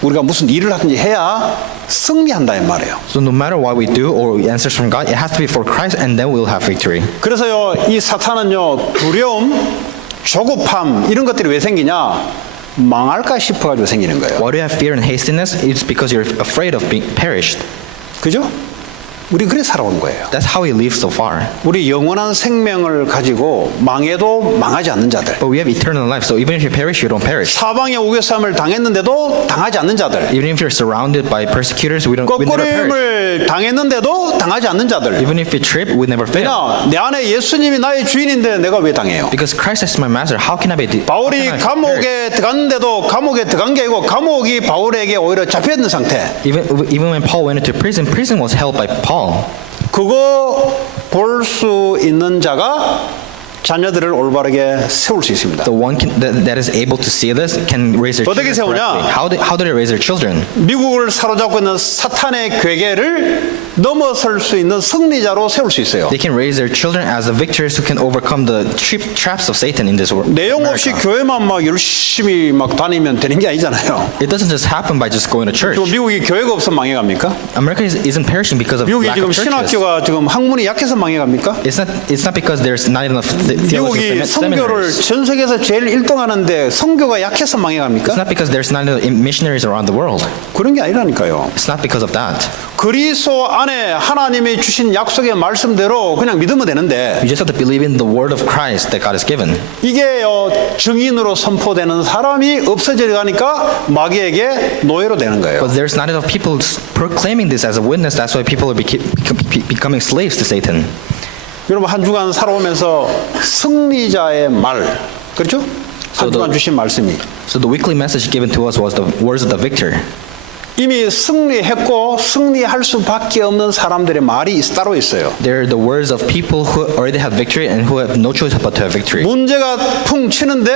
우리가 무슨 일을 하든지 해야 승리한다 이 말이에요. So no matter what we do or answers from God, it has to be for Christ, and then we'll have victory. 그래서요 이 사탄은요 두려움, 조급함 이런 것들이 왜 생기냐? 망할까 싶어가지고 생기는 거예요. Why do you have fear and hastiness? It's because you're afraid of being perished. 그죠? 우리 그래 살아온 거예요. That's how we live so far. 우리 영원한 생명을 가지고 망해도 망하지 않는 자들. But we have eternal life, so even if you perish, you don't perish. 사방에 우겨쌈을 당했는데도 당하지 않는 자들. Even if you're surrounded by persecutors, we never perish. 거꾸림을 당했는데도 당하지 않는 자들. Even if you trip, we never fail. 왜냐? 내 안에 예수님이 나의 주인인데 내가 왜 당해요? Because Christ is my master. How can I be? 바울이 감옥에 들어갔는데도 감옥에 들어간 게 아니고 감옥이 바울에게 오히려 잡혀 있는 상태. Even when Paul went into prison, prison was held by Paul. 그거 볼 수 있는 자가 자녀들을 올바르게 세울 수 있습니다. The one that is able to see this can raise their 어떻게 children 세우냐? correctly. How do they raise their children? 미국을 사로잡고 있는 사탄의 괴계를 넘어설 수 있는 승리자로 세울 수 있어요. They can raise their children as the victors who can overcome the traps of Satan in this world. 내용 없이 교회만 막 열심히 막 다니면 되는 게 아니잖아요. It doesn't just happen by just going to church. 또 미국이 교회가 없어 망해갑니까? America isn't perishing because of 미국이 lack 지금 of churches. 신학교가 지금 학문이 약해서 망해갑니까? It's not because there's not enough 미국이 theological 선교를 seminaries. 전 세계에서 제일 1등하는데 선교가 약해서 It's 망해갑니까? not because there's not enough missionaries around the world. 그런 게 아니라니까요. It's not because of that. 그리스도 안에 하나님이 주신 약속의 말씀대로 그냥 믿으면 되는데 You just have to believe in the word of Christ that God has given. 이게요 증인으로 선포되는 사람이 없어져 가니까 마귀에게 노예로 되는 거예요. But there's not enough people proclaiming this as a witness. That's why people are becoming slaves to Satan. 여러분 한 주간 살아오면서 승리자의 말 그렇죠? 한 주간 주신 말씀이 So the weekly message given to us was the words of the victor. 이미 승리했고 승리할 수밖에 없는 사람들의 말이 따로 있어요. They're the words of people who already have victory and who have no choice but to have victory. 문제가 풍 치는데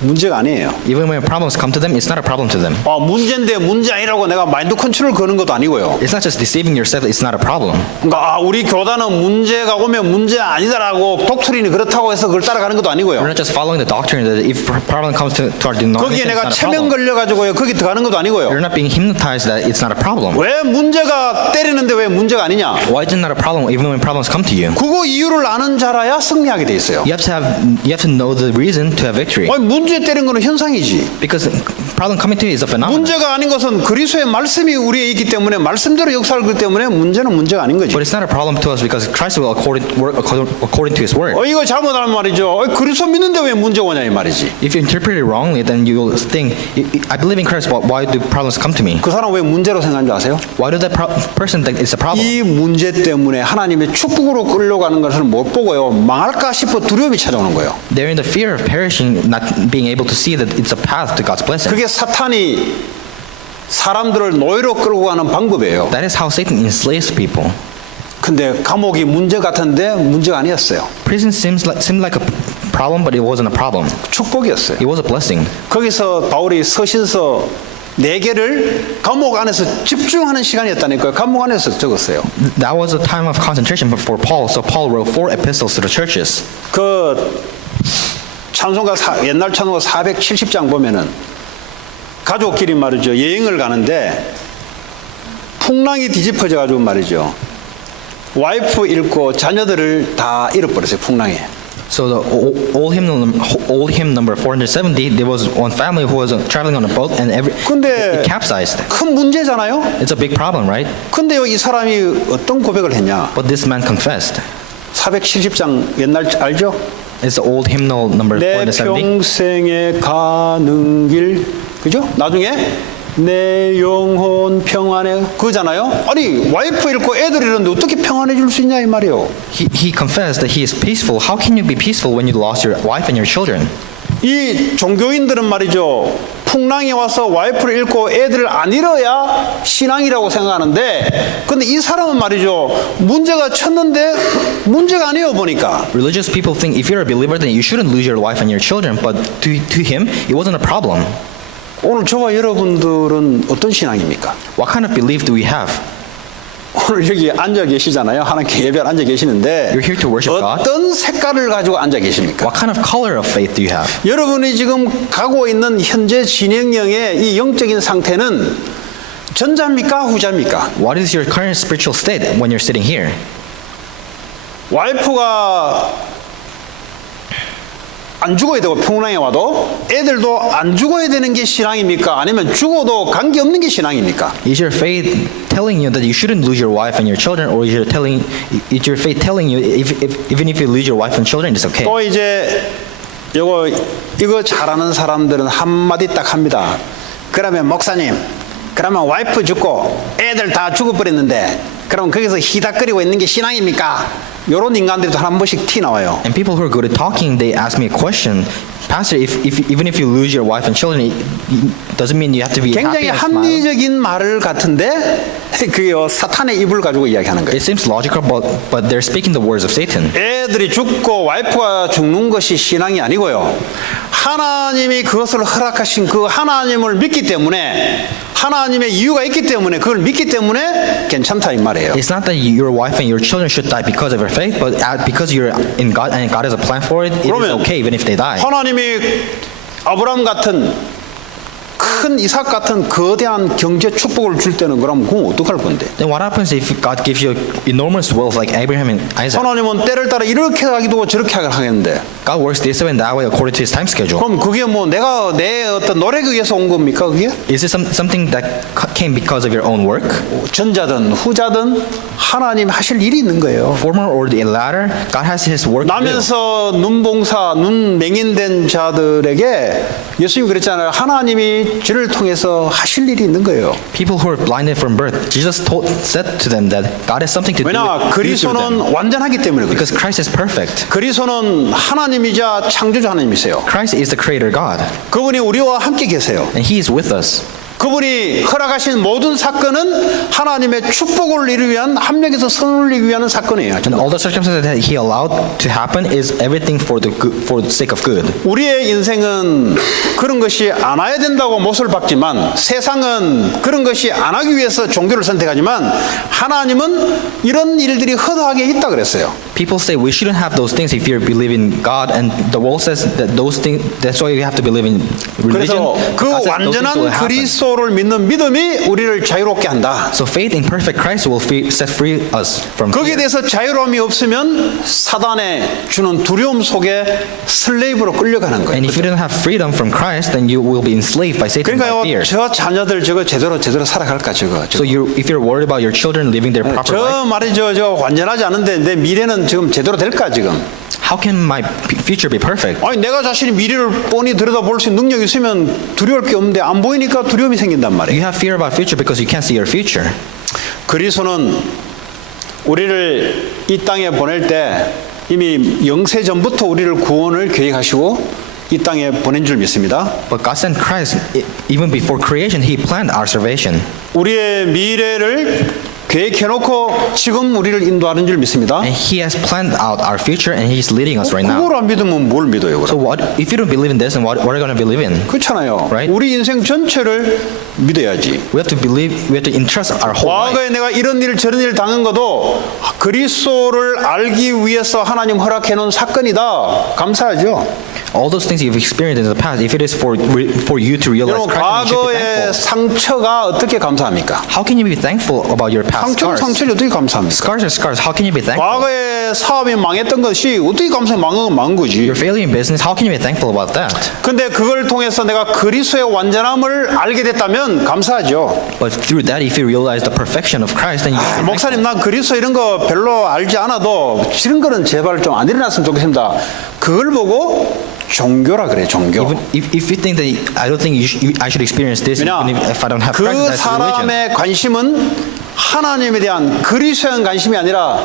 문제가 아니에요. Even when problems come to them, it's not a problem to them. 문제인데 문제 아니라고 내가 마인드 컨트롤 거는 것도 아니고요. It's not just deceiving yourself, it's not a problem. 그러니까 우리 교단은 문제가 오면 문제 아니다라고 독트린이 그렇다고 해서 그걸 따라가는 것도 We're 아니고요. not just following the doctrine that if a problem comes to our 거기에 denomination, 내가 it's not a 체면 problem. 걸려가지고요. 거기 들어가는 것도 아니고요. You're not being hypnotized that it's not a problem. 왜 문제가 때리는데 왜 문제가 아니냐? Why is it not a problem even when problems come to you? 그거 이유를 아는 자라야 승리하게 돼 있어요. You have to know the reason to have victory. 문제 때린 거는 현상이지. Because problem coming to you is a phenomenon. 문제가 아닌 것은 그리스도의 말씀이 우리에 있기 때문에 말씀대로 역사를 하기 때문에 문제는 문제가 아닌 거지. But it's not a problem to us because Christ will work according to His word. 이거 잘못하는 말이죠. 그리스도 믿는데 왜 문제가 오냐 이 말이지. If you interpret it wrongly, then you will think, I believe in Christ, but why do problems come to me? 그 사람 왜 문제로 생각하는 줄 아세요? Why does that person think it's a problem? 이 문제 때문에 하나님의 축복으로 끌려가는 것을 못 보고요. 망할까 싶어 두려움이 찾아오는 거예요. They're in the fear of perishing, not being able to see that it's a path to God's blessing. 그게 사탄이 사람들을 노예로 끌고 가는 방법이에요. That is how Satan enslaves people. 근데 감옥이 문제 같은데 문제가 아니었어요. Prison seemed like a problem, but it wasn't a problem. 축복이었어요. It was a blessing. 거기서 바울이 서신서 4개를 감옥 안에서 집중하는 시간이었다니까요. 감옥 안에서 적었어요. That was a time of concentration for Paul. So Paul wrote 4 epistles to the churches. 그 찬송가 옛날 찬송가 470장 보면은 가족끼리 말이죠. 여행을 가는데 풍랑이 뒤집어져 가지고 말이죠. 와이프 잃고 자녀들을 다 잃어버렸어요. 풍랑에. So the old hymn number 470, there was one family who was traveling on a boat and 근데 it capsized. 큰 문제잖아요. It's a big problem, right? 근데 이 사람이 어떤 고백을 했냐? But this man confessed. 470장 옛날 알죠? It's the old hymnal number 내 470. 평생에 가는 길, 그죠? 나중에 내 영혼 평안해 그잖아요. 아니 와이프 잃고 애들 잃었는데 어떻게 평안해질 수 있냐 이 말이에요. He confessed that he is peaceful. How can you be peaceful when you lost your wife and your children? 이 종교인들은 말이죠. 풍랑이 와서 와이프를 잃고 애들을 안 잃어야 신앙이라고 생각하는데 근데 이 사람은 말이죠. 문제가 쳤는데 문제가 아니에요 보니까. Religious people think if you're a believer, then you shouldn't lose your wife and your children. But to him, it wasn't a problem. 오늘 저와 여러분들은 어떤 신앙입니까? What kind of belief do we have? 오늘 여기 앉아 계시잖아요. 하나님께 예배를 앉아 계시는데 You're here to worship God. 어떤 색깔을 가지고 앉아 계십니까? What kind of color of faith do you have? 여러분이 지금 가고 있는 현재 진행형의 이 영적인 상태는 전자입니까? 후자입니까? What is your current spiritual state when you're sitting here? 와이프가 안 죽어야 되고 평온하게 와도 애들도 안 죽어야 되는 게 신앙입니까? 아니면 죽어도 관계없는 게 신앙입니까? Is your faith telling you that you shouldn't lose your wife and your children, or is your faith telling you even if you lose your wife and children, it's okay? 또 이제 이거 잘하는 사람들은 한마디 딱 합니다. 그러면 목사님, 그러면 와이프 죽고 애들 다 죽어버렸는데 그럼 거기서 희닥거리고 있는 게 신앙입니까? 이런 인간들도 한 번씩 티 나와요. And people who are good at talking, they ask me a question. Pastor, even if you lose your wife and children, it doesn't mean you have to be 굉장히 happy and smile. 합리적인 말을 같은데 그게요 사탄의 입을 가지고 이야기하는 거예요. It seems logical, but they're speaking the words of Satan. 애들이 죽고 와이프가 죽는 것이 신앙이 아니고요. 하나님이 그것을 허락하신 그 하나님을 믿기 때문에 하나님의 이유가 있기 때문에 그걸 믿기 때문에 괜찮다 이 말이에요. It's not that your wife and your children should die because of your faith, but because you're in God and God has a plan for it, it is 그러면 okay even if they die. 하나님이 아브라함 같은 큰 이삭 같은 거대한 경제 축복을 줄 때는 그럼 그건 어떡할 건데? Then what happens if God gives you enormous wealth like Abraham and Isaac? 하나님은 때를 따라 이렇게 하기도 하고 저렇게 하겠는데 God works this way and that way according to His time schedule. 그럼 그게 뭐 내가 내 어떤 노력에 의해서 온 겁니까 그게? Is it something that came because of your own work? 전자든 후자든 하나님 하실 일이 있는 거예요. Former or the latter, God has His work to do. 나면서 눈봉사, 눈 맹인된 자들에게 예수님이 그랬잖아요. 하나님이 저를 통해서 하실 일이 있는 거예요. People who are blinded from birth, Jesus said to them that God has something to do 왜냐 with through them. 그리스도는 완전하기 때문에 그래요. Because Christ is perfect. 그리스도는 하나님이자 창조주 하나님이세요. Christ is the creator God. 그분이 우리와 함께 계세요. And He is with us. 그분이 허락하신 모든 사건은 하나님의 축복을 이루기 위한 한 명에서 선을 이루기 위한 사건이에요. And all the circumstances that He allowed to happen is everything for the sake of good. 우리의 인생은 그런 것이 안 와야 된다고 못을 박지만 세상은 그런 것이 안 하기 위해서 종교를 선택하지만 하나님은 이런 일들이 허다하게 있다 그랬어요. People say we shouldn't have those things if you believe in God, and the world says that those things. That's why you have to believe in religion. 그래서 그 God says those things will 완전한 happen. 그리스도를 믿는 믿음이 우리를 자유롭게 한다. So faith in perfect Christ will set free us from 거기에 fear. 대해서 자유로움이 없으면 사단에 주는 두려움 속에 슬레이브로 끌려가는 거예요. And if you don't have freedom from Christ, then you will be enslaved by Satan by 그러니까요, fear. 저 자녀들 저거 제대로 살아갈까 저거. So if you're worried about your children living their proper life, 저 말이죠, 저 완전하지 않은데 내 미래는 지금 제대로 될까 지금? how can my future be perfect? 아니 내가 자신이 미래를 뻔히 들여다볼 수 있는 능력이 있으면 두려울 게 없는데 안 보이니까 두려움이 생긴단 You 말이에요. have fear about future because you can't see your future. 그리스도는 우리를 이 땅에 보낼 때 이미 영세 전부터 우리를 구원을 계획하시고 이 땅에 보낸 줄 믿습니다. But God sent Christ even before creation. He planned our salvation. 우리의 미래를 계획해놓고 지금 우리를 인도하는 줄 믿습니다. And He has planned out our future, and He's leading us right now. 그걸 안 믿으면 뭘 믿어요? So 그럼? if you don't believe in this, then what are you going to believe in? 그렇잖아요. Right? 우리 인생 전체를 믿어야지. We have to entrust our whole life. 과거에 내가 이런 일 저런 일 당한 것도 그리스도를 알기 위해서 하나님 허락해 놓은 사건이다. 감사하죠. All those things you've experienced in the past, if it is for you to realize 여러분 Christ, then you should be 과거의 thankful. 상처가 어떻게 감사합니까? How can you be thankful about your past scars? 상처를 어떻게 감사합니까? Scars are scars. How can you be thankful? 과거에 사업이 망했던 것이 어떻게 감사해? 망한 거지. You're failing in business. How can you be thankful about that? 근데 그걸 통해서 내가 그리스도의 완전함을 알게 됐다면 감사하죠. But through that, if you realize the perfection of Christ, then you should be 목사님 thankful. 난 그리스도 이런 거 별로 알지 않아도 이런 거는 제발 좀 안 일어났으면 좋겠습니다. 그걸 보고 종교라 그래, 종교. Even if you think that I don't think I should experience this, 왜냐, even if I don't have 그 Christ, that's religion. 사람의 관심은 하나님에 대한 그리스도에 대한 관심이 아니라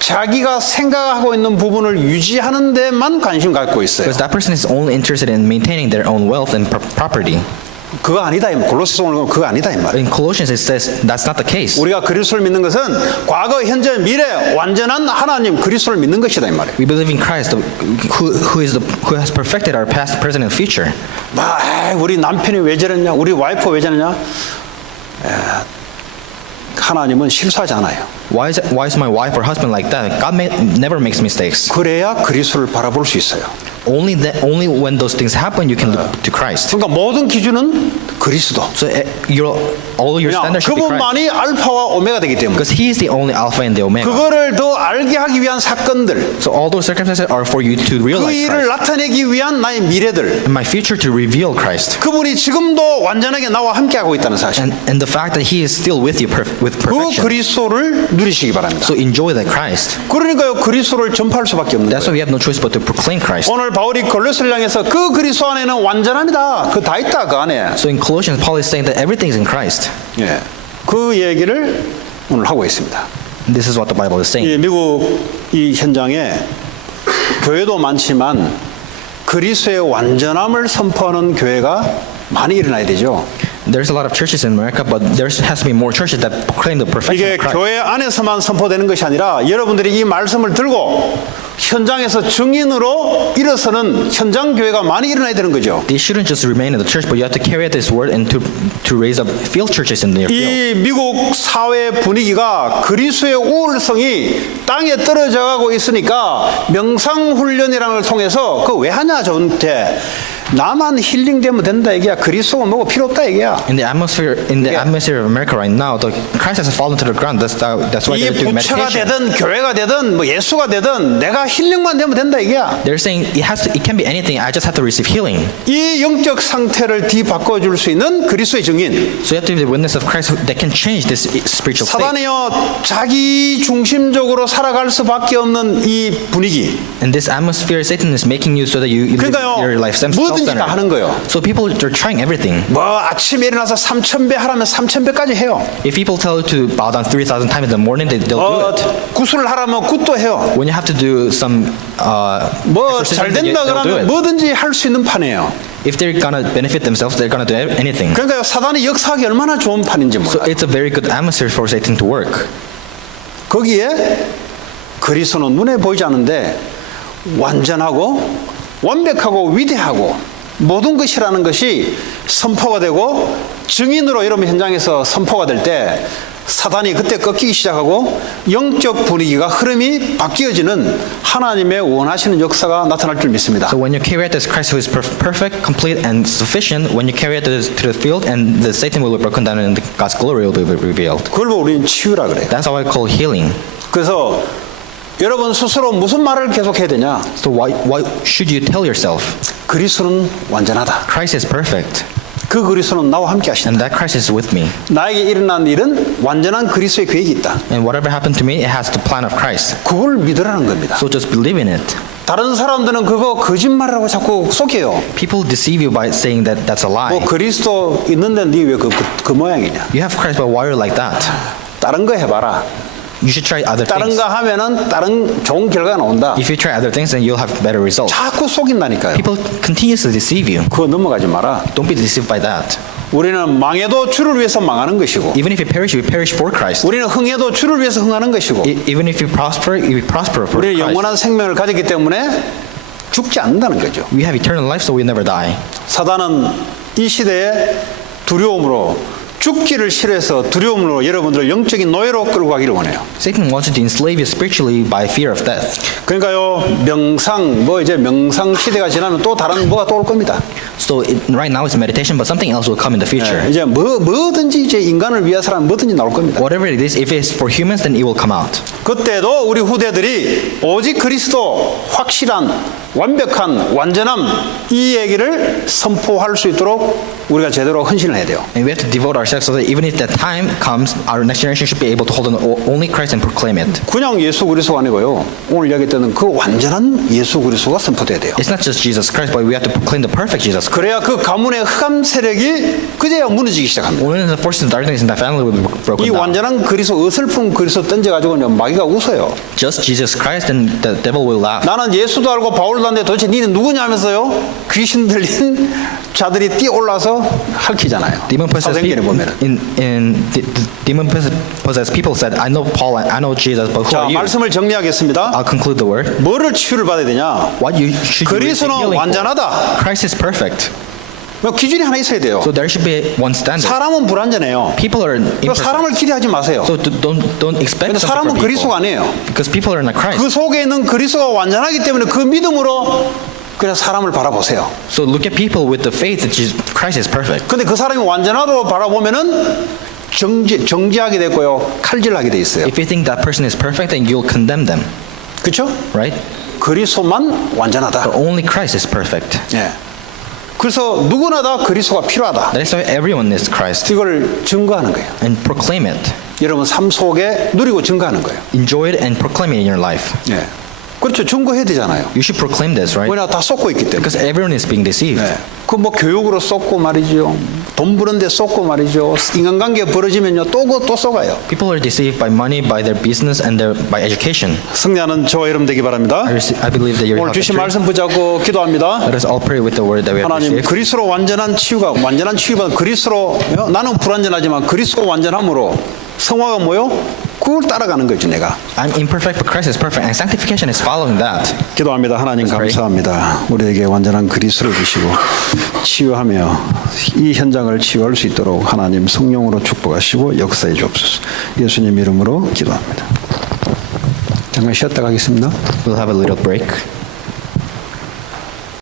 자기가 생각하고 있는 부분을 유지하는 데만 관심 갖고 있어요. Because that person is only interested in maintaining their own wealth and property. 그거 아니다. 골로새서 오늘 그거 아니다 이 말. In Colossians it says that's not the case. 우리가 그리스도를 믿는 것은 과거, 현재, 미래 완전한 하나님 그리스도를 믿는 것이다 이 말이에요. We believe in Christ, who has perfected our past, present, and future. 우리 남편이 왜 저랬냐? 우리 와이프 왜 저랬냐? 하나님은 실수하지 않아요. Why is my wife or husband like that? God never makes mistakes. 그래야 그리스도를 바라볼 수 있어요. Only when those things happen, you can look to Christ. 그러니까 모든 기준은 그리스도. So all your 그냥 standards should be Christ. 그분만이 알파와 오메가 되기 때문에. Because He is the only Alpha and the Omega. 그거를 더 알게 하기 위한 사건들, So all those circumstances are for you to 그 realize 일을 Christ. 나타내기 위한 나의 미래들, And my future to reveal Christ. 그분이 지금도 완전하게 나와 함께하고 있다는 사실. And the fact that He is still with you with 그 perfection. 그리스도를 누리시기 바랍니다. So enjoy that Christ. 그러니까요, 그리스도를 전파할 수밖에 없는 That's 거예요. why we have no choice but to proclaim Christ. 오늘 바울이 골로새를 향해서 그 그리스도 안에는 완전합니다. 그 다 있다 그 안에. So in Colossians, Paul is saying that everything is in Christ. 예, 그 얘기를 오늘 하고 있습니다. This is what the Bible is saying. 이 미국 이 현장에 교회도 많지만 그리스도의 완전함을 선포하는 교회가 많이 일어나야 되죠. There's a lot of churches in America, but there has to be more churches that proclaim the perfection 이게 of Christ. 교회 안에서만 선포되는 것이 아니라 여러분들이 이 말씀을 들고 현장에서 증인으로 일어서는 현장 교회가 많이 일어나야 되는 거죠. They shouldn't just remain in the church, but you have to carry out this word and to raise up field churches in their field. 이 미국 사회 분위기가 그리스도의 우월성이 땅에 떨어져 가고 있으니까 명상훈련이라는 걸 통해서 그거 왜 하냐 저한테 나만 힐링되면 된다 얘기야. 그리스도가 뭐고 필요 없다 얘기야. In the atmosphere of America right now, the Christ has fallen to the ground. That's why 이 they're doing 부처가 meditation. 되든 교회가 되든 뭐 예수가 되든 내가 힐링만 되면 된다 얘기야. They're saying it can be anything. I just have to receive healing. 이 영적 상태를 뒤바꿔줄 수 있는 그리스도의 증인. So you have to be the witness of Christ that can change this spiritual state. 사단이요 자기 중심적으로 살아갈 수밖에 없는 이 분위기. In this atmosphere, Satan is making you so that you live 그러니까요 your life 뭐든지 다 하는 self-centered. 거예요. So people are trying everything. 뭐 아침에 일어나서 3,000배 하라면 3,000배까지 해요. If people tell you to bow down 3,000 times in the morning, they'll do it. 구슬을 하라면 굿도 해요. When you have to do some 뭐 잘 exorcism, 된다 they'll do 그러면 it. 뭐든지 할 수 있는 판이에요. If they're gonna benefit themselves, they're gonna do anything. 그러니까 사단이 역사하기 얼마나 좋은 판인지 So 몰라요. it's a very good atmosphere for Satan to work. 거기에 그리스도는 눈에 보이지 않는데 완전하고 완벽하고 위대하고 모든 것이라는 것이 선포가 되고 증인으로 여러분 현장에서 선포가 될 때 사단이 그때 꺾이기 시작하고 영적 분위기가 흐름이 바뀌어지는 하나님의 원하시는 역사가 나타날 줄 믿습니다. So when you carry out this Christ who is perfect, complete, and sufficient, when you carry it to the field, and the Satan will be broken down, and God's glory will be revealed. 그걸 우리는 치유라 그래요. That's how I call healing. 그래서 여러분 스스로 무슨 말을 계속해야 되냐? So why should you tell yourself 그리스도는 완전하다. Christ is perfect, 그 그리스도는 나와 함께 하신다. and that Christ is with me, 나에게 일어난 일은 완전한 그리스도의 계획이 있다. and whatever happened to me, it has the plan of Christ. 그걸 믿으라는 겁니다. So just believe in it. 다른 사람들은 그거 거짓말이라고 자꾸 속여요. People deceive you by saying that that's a lie. 뭐 그리스도 있는데 네 왜 그 모양이냐? You have Christ, but why are you like that? 다른 거 해봐라. You should try other 다른 things. 거 하면은 다른 좋은 결과가 나온다. If you try other things, then you'll have better results. 자꾸 속인다니까요. People continuously deceive you. 그거 넘어가지 마라. Don't be deceived by that. 우리는 망해도 주를 위해서 망하는 것이고, Even if you perish for Christ. 우리는 흥해도 주를 위해서 흥하는 것이고, Even if you prosper for 우리는 Christ. 영원한 생명을 가졌기 때문에 죽지 않는다는 거죠. We have eternal life, so we never die. 사단은 이 시대에 두려움으로 죽기를 싫어해서 두려움으로 여러분들을 영적인 노예로 끌고 가기를 원해요. Satan wants to enslave you spiritually by fear of death. 그러니까요 명상 뭐 이제 명상 시대가 지나면 또 다른 뭐가 또 올 겁니다. So right now it's meditation, but something else will come in the future. 이제 뭐든지 이제 인간을 위해서라면 뭐든지 나올 겁니다. Whatever it is, if it's for humans, then it will come out. 그때도 우리 후대들이 오직 그리스도 확실한 완벽한 완전함 이 얘기를 선포할 수 있도록 우리가 제대로 헌신을 해야 돼요. And we have to devote ourselves so that even if that time comes, our next generation should be able to hold on only Christ and proclaim it. 그냥 예수 그리스도가 아니고요. 오늘 이야기했던 그 완전한 예수 그리스도가 선포돼야 돼요. It's not just Jesus Christ, but we have to proclaim the perfect Jesus Christ. 그래야 그 가문의 흑암 세력이 그제야 무너지기 시작합니다. Only the forces of darkness in that family will be broken 이 down. 완전한 그리스도 어설픈 그리스도 던져가지고 마귀가 웃어요. Just Jesus Christ, and the devil will laugh. 나는 예수도 알고 바울도 아는데 도대체 니는 누구냐면서요? 귀신 들린 자들이 뛰어올라서 핥히잖아요. Demon-possessed 사도행전에 people, 보면은. demon-possessed people said, I know Paul, I know Jesus, but who 자, are you? 말씀을 정리하겠습니다. I'll conclude the word. 뭐를 치유를 받아야 되냐? What you should you receive 그리스도는 healing for? 완전하다. Christ is perfect. 기준이 하나 있어야 돼요. So there should be one standard. 사람은 불완전해요. People are 사람을 imperfect. 기대하지 마세요. So don't expect 근데 something 사람은 from 그리스도가 people. 아니에요. Because people are not Christ. 그 속에 있는 그리스도가 완전하기 때문에 그 믿음으로 그냥 사람을 바라보세요. So look at people with the faith that Christ is perfect. 근데 그 사람이 완전하다고 바라보면은 정지하게 됐고요. 칼질하게 돼 있어요. If you think that person is perfect, then you'll condemn them, 그렇죠? right? 그리스도만 완전하다. But only Christ is perfect. 예. 그래서 누구나 다 그리스도가 필요하다. That is why everyone is Christ. 이걸 증거하는 거예요. And proclaim it. 여러분 삶 속에 누리고 증거하는 거예요. Enjoy it and proclaim it in your life. 예. 그렇죠. 증거해야 되잖아요. You should proclaim this, right? 왜냐 다 쏟고 있기 때문에. Because everyone is being deceived. 네. 그 뭐 교육으로 쏟고 말이죠. 돈 버는데 쏟고 말이죠. 인간관계 벌어지면요 또 쏟아요. People are deceived by money, by their business, and by education. 승리하는 저와 여러분 되기 바랍니다. I believe that you 오늘 have 주신 victory. 말씀 붙잡고 기도합니다. Let us all pray with the word that we have 하나님 received. 그리스도로 완전한 치유받은 그리스도로 나는 불완전하지만 그리스도 완전함으로 성화가 뭐요? 그걸 따라가는 거죠 내가. I'm imperfect, but Christ is perfect, and sanctification is following that. 기도합니다. 하나님 pray. 감사합니다. 우리에게 완전한 그리스도를 주시고 치유하며 이 현장을 치유할 수 있도록 하나님 성령으로 축복하시고 역사해 주옵소서. 예수님 이름으로 기도합니다. 잠깐 쉬었다 가겠습니다. We'll have a little break.